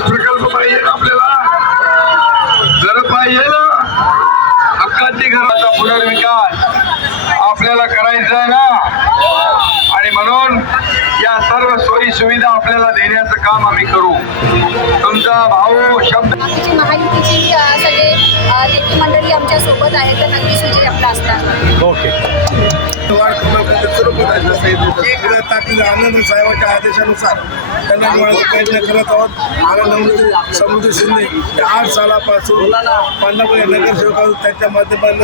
प्रकल्प पाहिजे आपल्याला, घर पाहिजे ना, हक्काची घराचा पुनर्विकास आपल्याला करायचा आहे ना, आणि म्हणून या सर्व सोयी सुविधा आपल्याला देण्याचं काम आम्ही करू. तुमचा भाऊ शब्द महायुतीची सगळे नेते मंडळी आमच्या सोबत आहेत, तर नक्कीच विजय आपला असणार. ओके. आनंद साहेबांच्या आदेशानुसार त्यांना प्रयत्न करत आहोत. आनंद समुद्र शिंदे 8 सालापासून पांढरपूर या नगरसेवक त्यांच्या माध्यमातून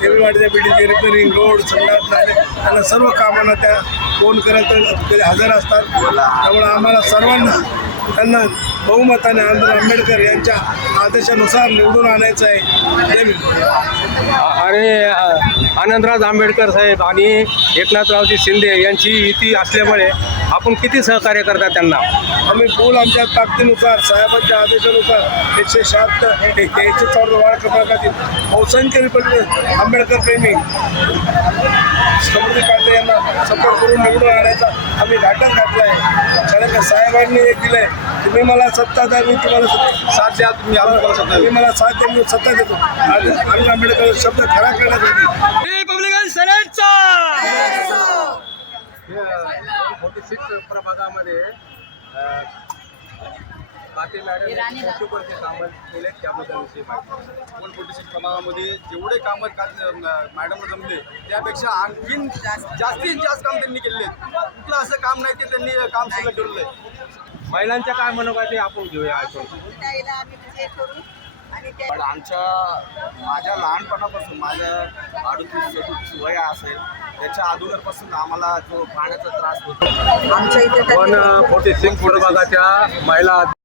देवीवाडीच्या बिल्डिंग रिपेरिंग रोड संडास नाले त्यांना सर्व कामांना त्या फोन करत हजर असतात. त्यामुळे आम्हाला सर्वांना त्यांना बहुमताने आमदार आंबेडकर यांच्या आदेशानुसार निवडून आणायचं आहे. आणि आनंदराज आंबेडकर साहेब आणि एकनाथरावजी शिंदे यांची युती असल्यामुळे आपण किती सहकार्य करता त्यांना? आम्ही फुल आमच्या ताकदीनुसार साहेबांच्या आदेशानुसार 176 114 वार्ड क्रमांकातील बहुसंख्य आंबेडकर प्रेमी समृद्धी कांदे यांना सपोर्ट करून निवडून आणायचा आम्ही घाटन घातला आहे. कारण का साहेबांनी एक दिलं आहे, तुम्ही मला सत्ता द्या, मी तुम्हाला साथ द्या, तुम्ही मला साथ द्या, मी सत्ता देतो. आणि आंबेडकर शब्द खरा करण्यासाठी रिपब्लिकन सेनेटचा 46 प्रभागामध्ये प्रमाणामध्ये जेवढे कामं मॅडमला जमले त्यापेक्षा आणखीन जास्तीत जास्त काम त्यांनी केले. कुठलं असं काम नाही की त्यांनी काम सगळं केलेलं आहे. महिलांच्या काय मनोगत आपण घेऊया. पण माझ्या लहानपणापासून माझ्या 38-37 वय असेल त्याच्या अगोदरपासून आम्हाला जो पाण्याचा त्रास होतो. पण 46 प्रभागाच्या महिला